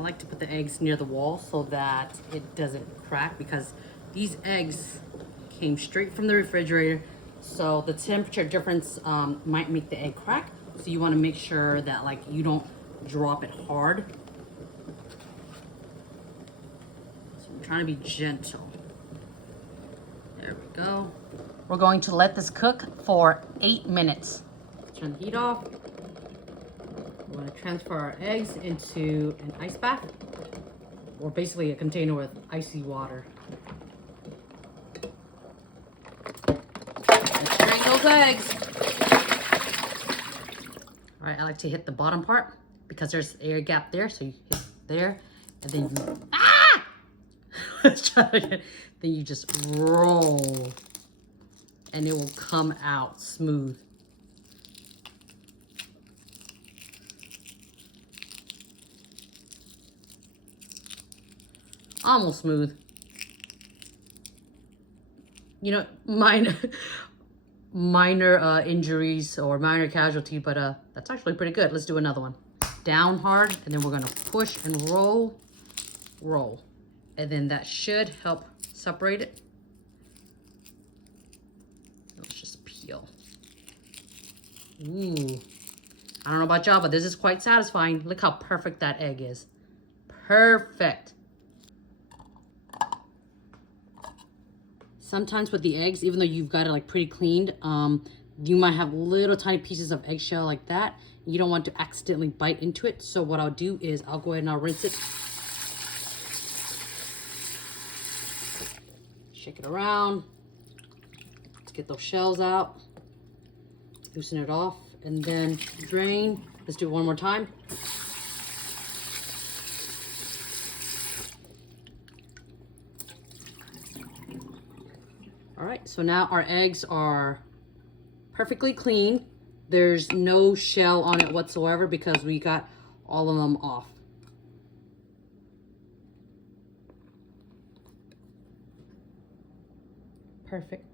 I like to put the eggs near the wall so that it doesn't crack, because these eggs came straight from the refrigerator. So the temperature difference might make the egg crack. So you want to make sure that like you don't drop it hard. So I'm trying to be gentle. There we go. We're going to let this cook for 8 minutes. Turn the heat off. We're going to transfer our eggs into an ice bath, or basically a container with icy water. Let's strain those eggs. All right, I like to hit the bottom part because there's air gap there. So you hit there, and then you, let's try again. Then you just roll, and it will come out smooth. Almost smooth. You know, minor injuries or minor casualty, but that's actually pretty good. Let's do another one. Down hard, and then we're gonna push and roll, roll. And then that should help separate it. Let's just peel. Ooh, I don't know about y'all, but this is quite satisfying. Look how perfect that egg is. Perfect. Sometimes with the eggs, even though you've got it like pretty cleaned, you might have little tiny pieces of eggshell like that. You don't want to accidentally bite into it. So what I'll do is I'll go ahead and I'll rinse it. Shake it around. Let's get those shells out. Loosen it off and then drain. Let's do it one more time. All right, so now our eggs are perfectly clean. There's no shell on it whatsoever because we got all of them off. Perfect.